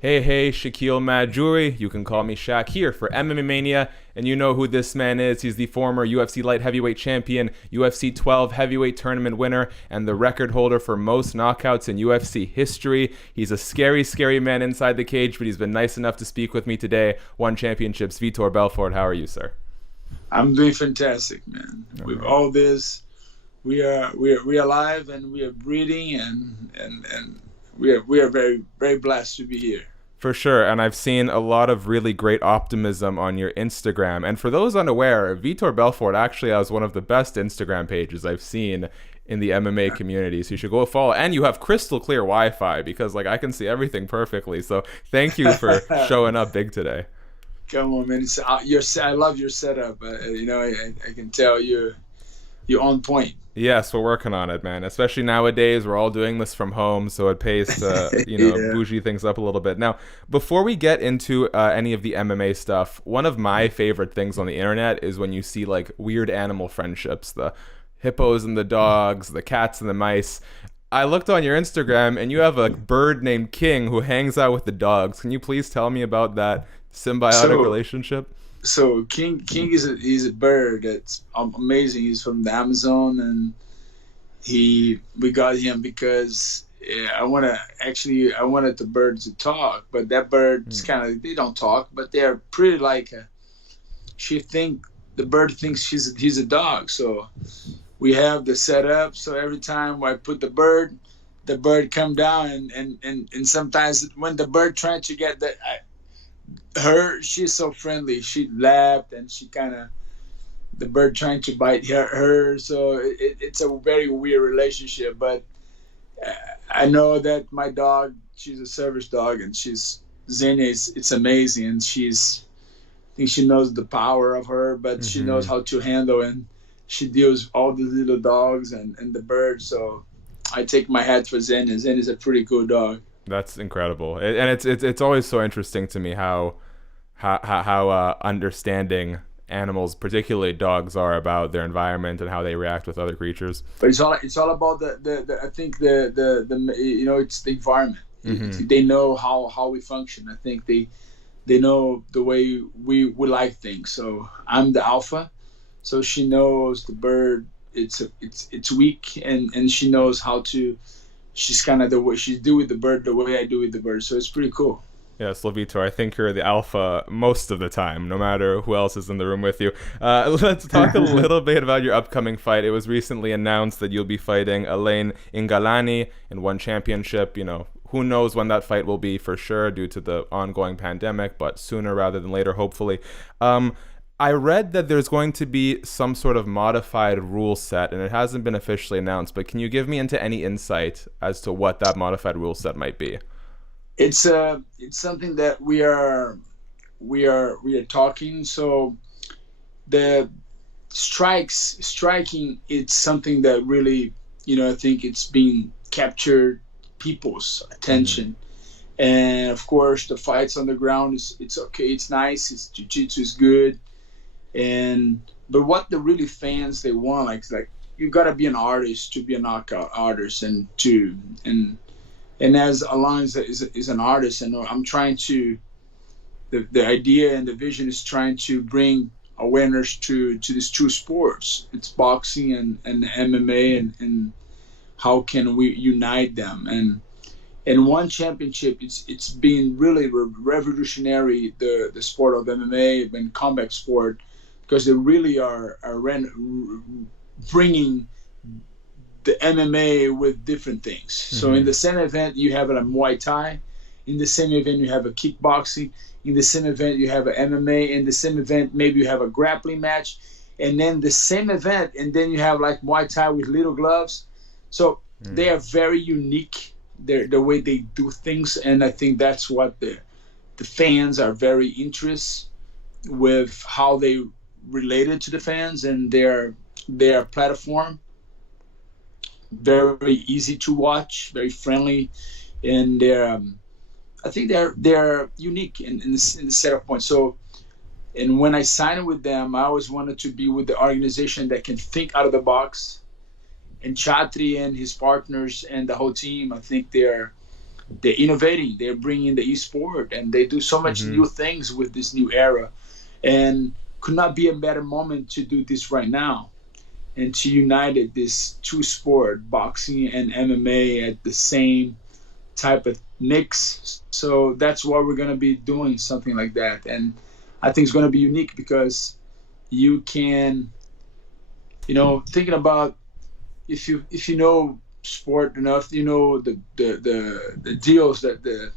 Hey, Shakiel Mahjouri. You can call me Shak here for MMA Mania, and you know who this man is. He's the former UFC light heavyweight champion, UFC 12 heavyweight tournament winner, and the record holder for most knockouts in UFC history. He's a scary, scary man inside the cage, but he's been nice enough to speak with me today. Won championships. Vitor Belfort, how are you, sir? I'm doing fantastic, man. All With right. all this, we are alive and we are breathing and we are very very blessed to be here. For sure, and I've seen a lot of really great optimism on your Instagram. And for those unaware, Vitor Belfort actually has one of the best Instagram pages I've seen in the MMA community. So you should go follow. And you have crystal clear Wi-Fi because like I can see everything perfectly. So thank you for showing up big today. Come on, man. I love your setup. I can tell you're on point. Yes, we're working on it, man. Especially nowadays, we're all doing this from home, so it pays to, Yeah. bougie things up a little bit. Now, before we get into any of the MMA stuff, one of my favorite things on the internet is when you see like weird animal friendships, the hippos and the dogs, the cats and the mice. I looked on your Instagram, and you have a bird named King who hangs out with the dogs. Can you please tell me about that symbiotic So relationship? so King is a bird that's amazing. He's from the Amazon, and he we got him because I wanted the bird to talk, but that bird's Mm. kind of, they don't talk, but they're pretty like she think the bird thinks he's a dog. So we have the setup. So every time I put the bird come down, and sometimes when the bird trying to get her, she's so friendly. She laughed and she kind of, the bird trying to bite her. So it's a very weird relationship. But uh, I know that my dog, she's a service dog, and she's Xenia. It's amazing, and I think she knows the power of her, but she knows Hmm. how to handle, and she deals with all the little dogs and the birds. So I take my hat for Zen. And Zen is a pretty cool dog. That's incredible, and it's always so interesting to me how understanding animals, particularly dogs, are about their environment and how they react with other creatures. But it's all about the I think the it's the environment. Hmm. They know how we function. I think they know the way we like things. So I'm the alpha, so she knows the bird. It's weak, and she knows how to. She's kind of the way she do with the bird, the way I do with the bird. So it's pretty cool. Yes, Levito, I think you're the alpha most of the time, no matter who else is in the room with you. Let's talk a little bit about your upcoming fight. It was recently announced that you'll be fighting Elaine Ingalani in one championship. Who knows when that fight will be for sure due to the ongoing pandemic, but sooner rather than later, hopefully. Um, I read that there's going to be some sort of modified rule set, and it hasn't been officially announced, but can you give me into any insight as to what that modified rule set might be? It's something that we are talking. So the striking, it's something that really, I think it's been captured people's Hmm. attention. And of course the fights on the ground, it's okay, it's nice, it's jiu-jitsu is good. And but what the really fans they want, like you got to be an artist to be a knockout artist, and as Alon is an artist, and I'm trying to, the idea and the vision is trying to bring awareness to these two sports. It's boxing and MMA, and how can we unite them? And one championship, it's been really revolutionary, the sport of MMA and combat sport, because they really are bringing the MMA with different things. So in Hmm. the same event, you have a Muay Thai. In the same event, you have a kickboxing. In the same event, you have a MMA. In the same event, maybe you have a grappling match. And then the same event, and then you have like Muay Thai with little gloves. So they are very unique. The way they do things, and I think that's what the fans are very interested with, how they related to the fans and their platform. Very easy to watch, very friendly, and I think they're unique in the setup point. So, and when I signed with them, I always wanted to be with the organization that can think out of the box. And Chatri and his partners and the whole team, I think they're innovating, they're bringing the e-sport, and they do so much new things with this new era. And could not be a better moment to do this right now, and to unite this two sport, boxing and MMA, at the same type of mix. So that's why we're going to be doing something like that. And I think it's going to be unique because you can, thinking about, if you know sport enough, the deals that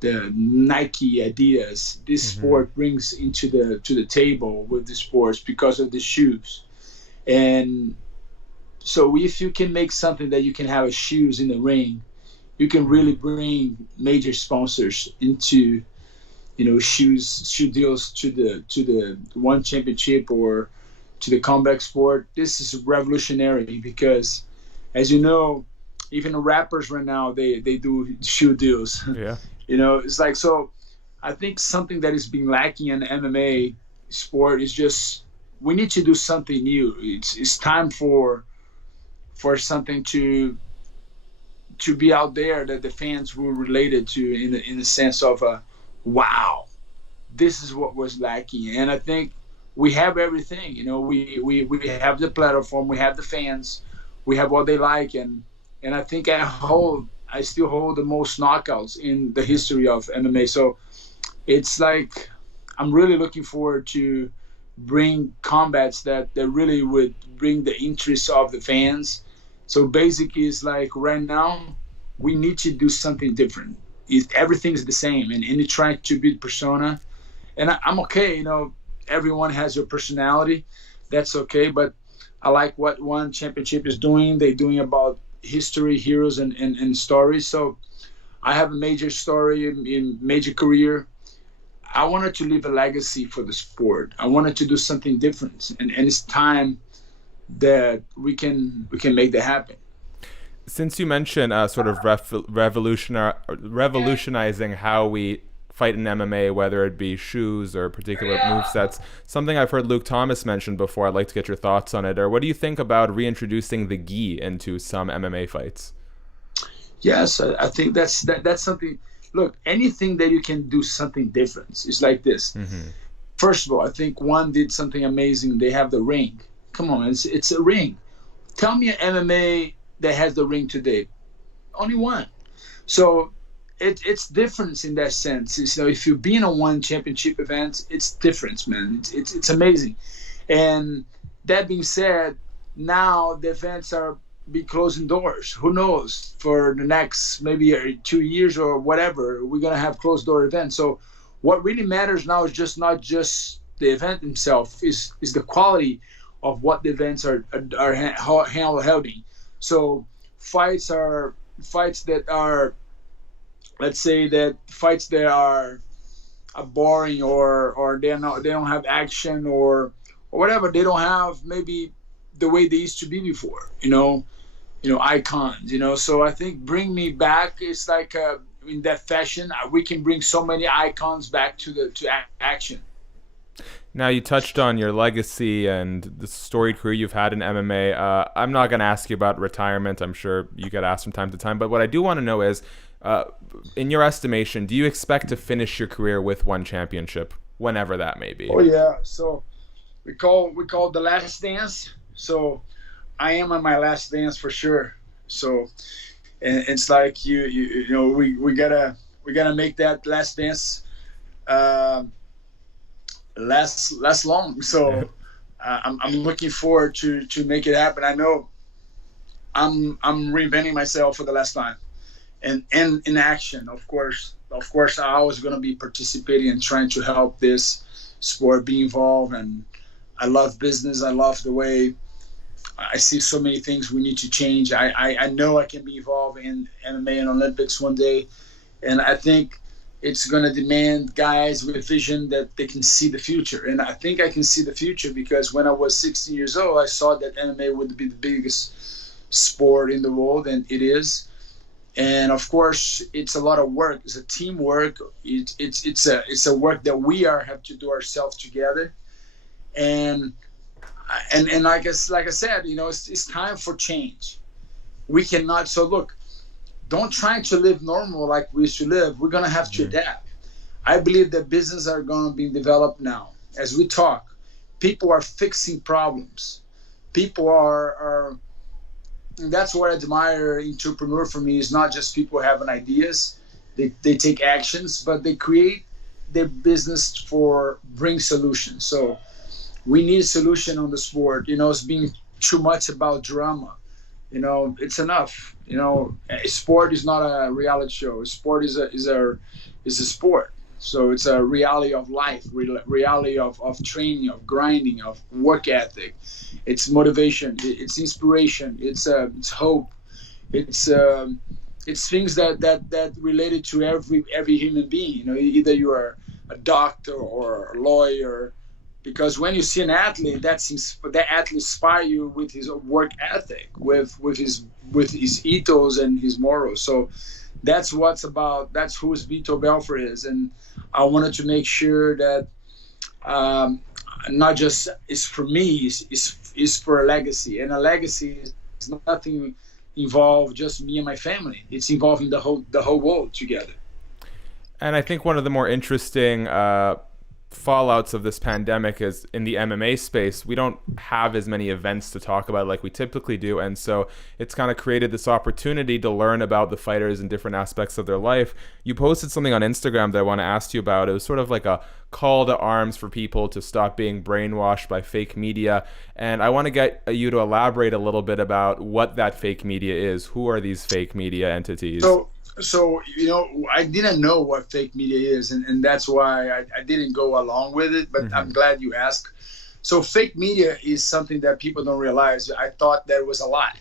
the Nike, Adidas, this sport brings into the table with the sports because of the shoes. And so if you can make something that you can have shoes in the ring, you can really bring major sponsors into, shoe deals to the one championship or to the combat sport. This is revolutionary because, as you know, even the rappers right now, they do shoe deals. Yeah. It's like, so I think something that is being lacking in the MMA sport is just, we need to do something new. It's time for something to be out there that the fans will relate it to in the sense of, wow, this is what was lacking. And I think we have everything. We have the platform, we have the fans, we have what they like, and I think I still hold the most knockouts in the history of MMA. So it's like, I'm really looking forward to bring combats that really would bring the interest of the fans. So basically, it's like, right now we need to do something different. Everything's the same, and you try to build persona. And I'm okay, everyone has your personality. That's okay, but I like what one championship is doing. They're doing about history, heroes, and stories. So I have a major story in major career. I wanted to leave a legacy for the sport. I wanted to do something different, and it's time that we can make that happen. Since you mentioned sort of revolutionizing how we fight in MMA, whether it be shoes or particular movesets, something I've heard Luke Thomas mention before, I'd like to get your thoughts on it. Or what do you think about reintroducing the gi into some MMA fights? Yes, I think that's something. Look, anything that you can do something different is like this. First of all, I think one did something amazing. They have the ring. Come on, it's a ring. Tell me an MMA that has the ring today. Only one. So it's different in that sense. If you've been on one championship event, it's different, man. It's amazing. And that being said, now the events are be closing doors. Who knows? For the next maybe 2 years or whatever, we're gonna have closed door events. So what really matters now is not just the event itself, is the quality of what the events are holding. So fights that are, let's say that fights that are boring or they don't have action or whatever. They don't have maybe the way they used to be before. Icons. So I think bring me back is like in that fashion. We can bring so many icons back to action. Now, you touched on your legacy and the storied career you've had in MMA. I'm not going to ask you about retirement. I'm sure you get asked from time to time. But what I do want to know is, in your estimation, do you expect to finish your career with one championship, whenever that may be? Oh, yeah. So we call the last dance. So I am on my last dance for sure. So and it's like we gotta make that last dance last long. So I'm looking forward to make it happen. I know I'm reinventing myself for the last time, and in action, of course. I always gonna be participating and trying to help this sport be involved. And I love business. I love the way I see so many things we need to change. I know I can be involved in MMA and Olympics one day, and I think it's going to demand guys with vision that they can see the future. And I think I can see the future because when I was 16 years old, I saw that MMA would be the biggest sport in the world, and it is. And of course, it's a lot of work. It's a teamwork. It's a work that we have to do ourselves together. And like I said, it's time for change. We cannot. So look, don't try to live normal like we used to live. We're gonna have to adapt. I believe that businesses are gonna be developed now. As we talk, people are fixing problems. People are and that's what I admire entrepreneur for me, is not just people having ideas, they take actions, but they create their business for bring solutions. So we need a solution on the sport. It's being too much about drama. It's enough. Sport is not a reality show. Sport is a sport. So it's a reality of life, reality of training, of grinding, of work ethic. It's motivation. It's inspiration. It's hope. It's things that related to every human being. Either you are a doctor or a lawyer, because when you see an athlete, that athlete inspire you with his work ethic, with his ethos and his morals. So that's what's about. That's who Vitor Belfort is, and I wanted to make sure that not just is for me, is for a legacy, and a legacy is nothing involved just me and my family. It's involving the whole world together. And I think one of the more interesting fallouts of this pandemic is in the MMA space. We don't have as many events to talk about like we typically do, and so it's kind of created this opportunity to learn about the fighters and different aspects of their life. You posted something on Instagram that I want to ask you about. It was sort of like a call to arms for people to stop being brainwashed by fake media, and I want to get you to elaborate a little bit about what that fake media is. Who are these fake media entities? So I didn't know what fake media is, and that's why I didn't go along with it, but I'm glad you asked. So fake media is something that people don't realize. I thought that was a lie.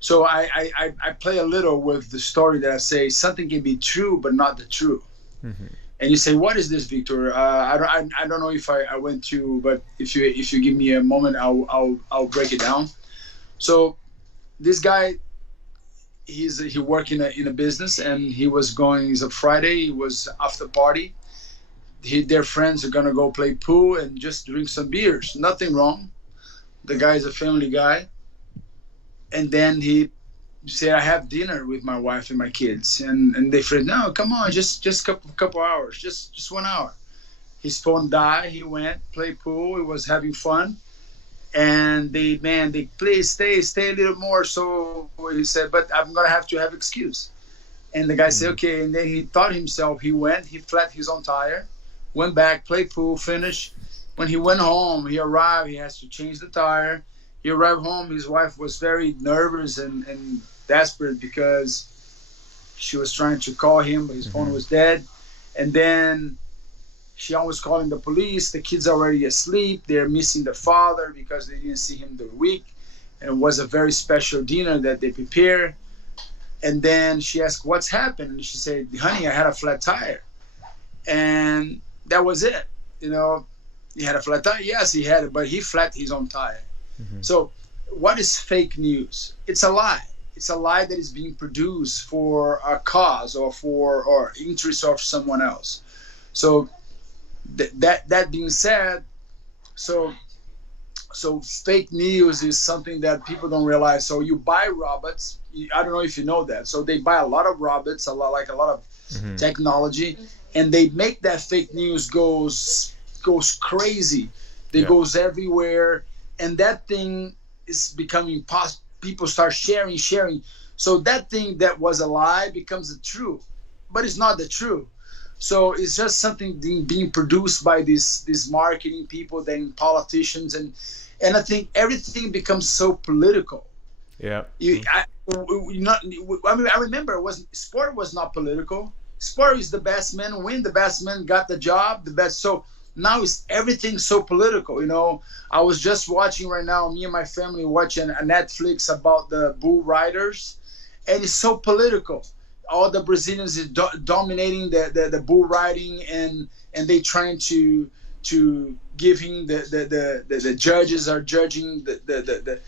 So I play a little with the story that I say something can be true but not the truth. And you say, what is this, Victor? I don't know if I went to, but if you give me a moment, I'll break it down. So this guy, he worked in a business, and he was going. It's a Friday. It was after party. Their friends are gonna go play pool and just drink some beers. Nothing wrong. The guy's a family guy. And then he said, "I have dinner with my wife and my kids." And they said, "No, come on, just couple hours, just 1 hour." His phone died. He went play pool. He was having fun. And they please stay a little more. So he said, "But I'm gonna have to have excuse." And the guy said, "Okay." And then he thought himself. He went. He flat his own tire, went back, played pool, finished. When he went home, he arrived. He has to change the tire. He arrived home. His wife was very nervous and desperate because she was trying to call him, but his phone was dead. And then she always calling the police. The kids are already asleep. They're missing the father because they didn't see him the week. And it was a very special dinner that they prepared. And then she asked, "What's happened?" And she said, "Honey, I had a flat tire." And that was it. He had a flat tire. Yes, he had it, but he flat his own tire. So what is fake news? It's a lie. It's a lie that is being produced for a cause or interest of someone else. So that being said, so fake news is something that people don't realize. So you buy robots. I don't know if you know that. So they buy a lot of robots, a lot of technology, and they make that fake news goes crazy. It goes everywhere, and that thing is becoming people start sharing. So that thing that was a lie becomes the truth, but it's not the truth. So it's just something being produced by these marketing people, then politicians, and I think everything becomes so political. Yeah. I remember sport was not political. Sport is the best man win, the best man got the job, the best. So now it's everything so political. I was just watching right now, me and my family watching a Netflix about the bull riders, and it's so political. All the Brazilians is dominating the bull riding, and they trying to give him the judges are judging the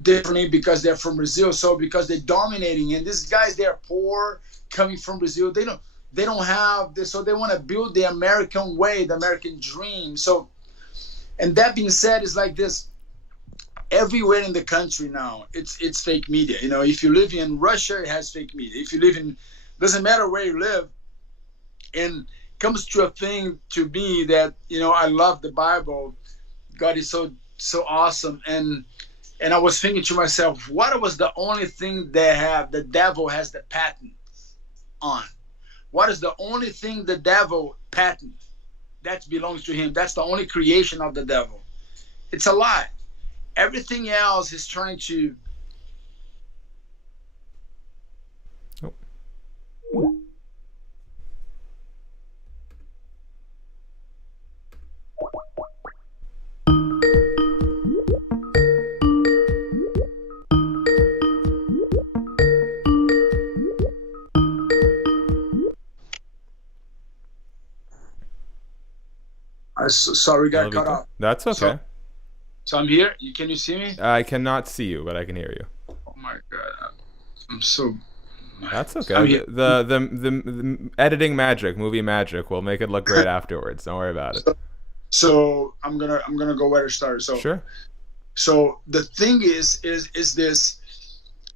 differently because they're from Brazil. So because they're dominating, and these guys, they're poor coming from Brazil. They don't have this, so they want to build the American way, the American dream. So, and that being said, is like this. everywhere in the country now, it's fake media. You know, if you live in Russia, it has fake media. If you live in, doesn't matter where you live, and comes to a thing to me that, you know, I love the Bible. God is so awesome, and I was thinking to myself, what was the only thing the devil has the patent on? What is the only thing the devil patent that belongs to him? That's the only creation of the devil. It's a lie. Everything else is trying to. Oh. Sorry, got cut off. That's okay. So I'm here. Can you see me? I cannot see you, but I can hear you. Oh my God, I'm so. That's okay. The editing magic, movie magic, will make it look great afterwards. Don't worry about it. So I'm gonna go where to start. So sure. So the thing is this.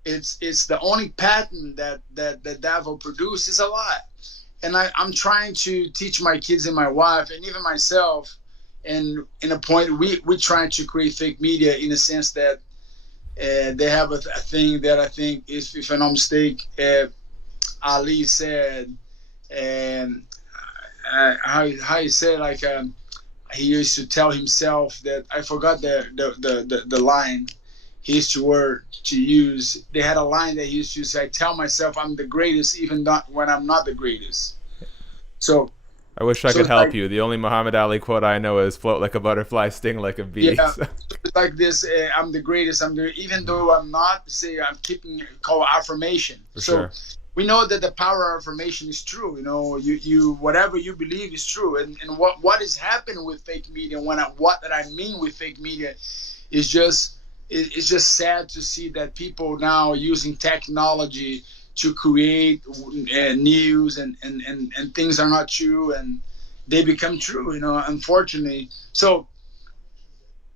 It's the only patent that the devil produces a lot. And I'm trying to teach my kids and my wife and even myself, and in a point we're trying to create fake media in a sense that they have a thing that I think is, if I'm not mistaken, Ali said, and how he said, like he used to tell himself that, I forgot the line he used to use. They had a line that he used to say, I tell myself I'm the greatest even not when I'm not the greatest. So I wish I could help you. The only Muhammad Ali quote I know is float like a butterfly, sting like a bee. Yeah, it's like this, I'm the greatest, even though I'm not, say I'm keeping called affirmation. For so sure. We know that the power of affirmation is true. You know, you whatever you believe is true. And what is happening with fake media, what that I mean with fake media is it's just sad to see that people now are using technology to create news and things are not true and they become true, you know, unfortunately. So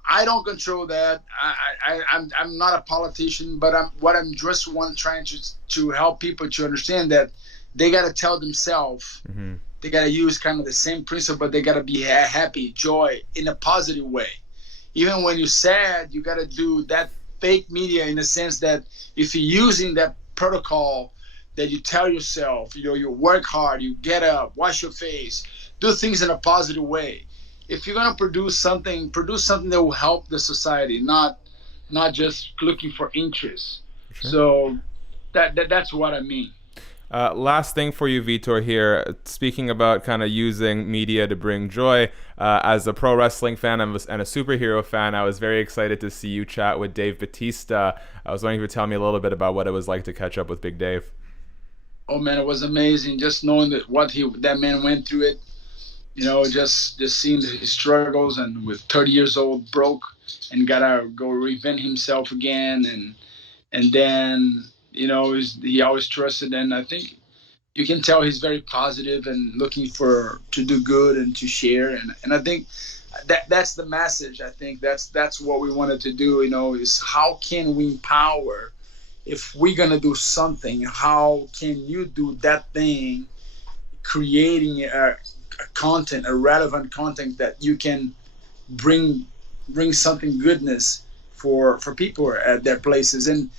I don't control that. I'm not a politician, but I'm just trying to help people to understand that they got to tell themselves, they got to use kind of the same principle, but they got to be happy, joy in a positive way. Even when you're sad, you got to do that fake media in the sense that if you're using that protocol that you tell yourself, you know, you work hard, you get up, wash your face, do things in a positive way. If you're gonna produce something that will help the society, not just looking for interest. Sure. So that's what I mean. Last thing for you, Vitor, here. Speaking about kind of using media to bring joy, as a pro wrestling fan and a superhero fan, I was very excited to see you chat with Dave Bautista. I was wondering if you could tell me a little bit about what it was like to catch up with Big Dave. Oh man, it was amazing. Just knowing that man went through it. You know, just seeing his struggles, and with 30 years old, broke, and gotta go reinvent himself again, and then, you know, he always trusted, and I think you can tell he's very positive and looking to do good and to share, and I think that's the message. I think that's what we wanted to do. You know, is how can we empower? If we're gonna do something, how can you do that thing? Creating a content, a relevant content that you can bring something goodness for people at their places, and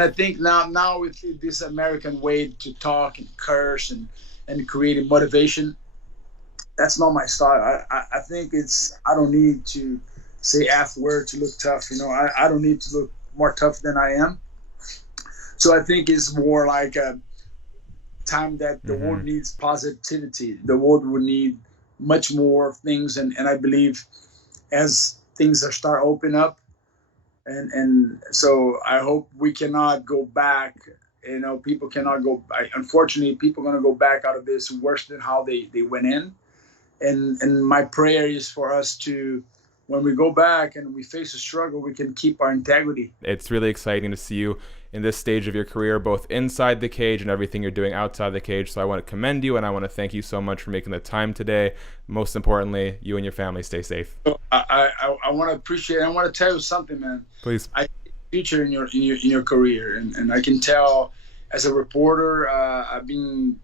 I think now with this American way to talk and curse and creating motivation, that's not my style. I think I don't need to say F word to look tough. You know, I don't need to look more tough than I am. So I think it's more like a time that the world needs positivity. The world would need much more things, and I believe as things are start open up, and so I hope we cannot go back. You know, people cannot go. Unfortunately, people are going to go back out of this worse than how they went in. And my prayer is for us to, when we go back and we face a struggle, we can keep our integrity. It's really exciting to see you in this stage of your career, both inside the cage and everything you're doing outside the cage. So I want to commend you, and I want to thank you so much for making the time today. Most importantly, you and your family stay safe. So I want to appreciate. I want to tell you something, man. Please. I see the future in your career, and I can tell as a reporter. I've been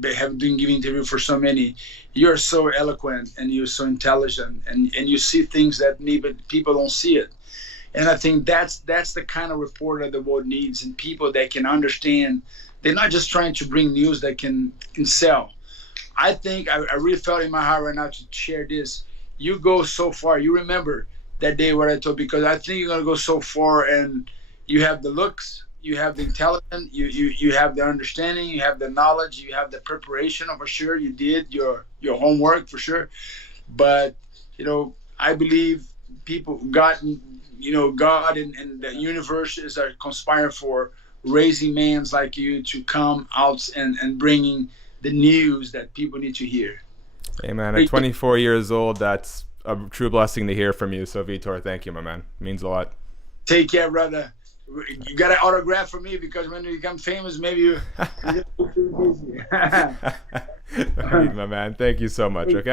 giving interviews for so many. You're so eloquent and you're so intelligent, and you see things that maybe people don't see it. And I think that's the kind of reporter the world needs, and people that can understand. They're not just trying to bring news that can sell. I think I really felt in my heart right now to share this. You go so far. You remember that day what I told, because I think you're gonna go so far, and you have the looks, you have the intelligence, you have the understanding, you have the knowledge, you have the preparation. For sure, you did your homework for sure. But I believe people, God and the universe is conspiring for raising men like you to come out and bringing the news that people need to hear. Hey man, at 24 years old, that's a true blessing to hear from you. So Vitor, thank you, my man. It means a lot. Take care, brother. You got an autograph for me, because when you become famous, maybe you get too busy. My man, thank you so much. Okay.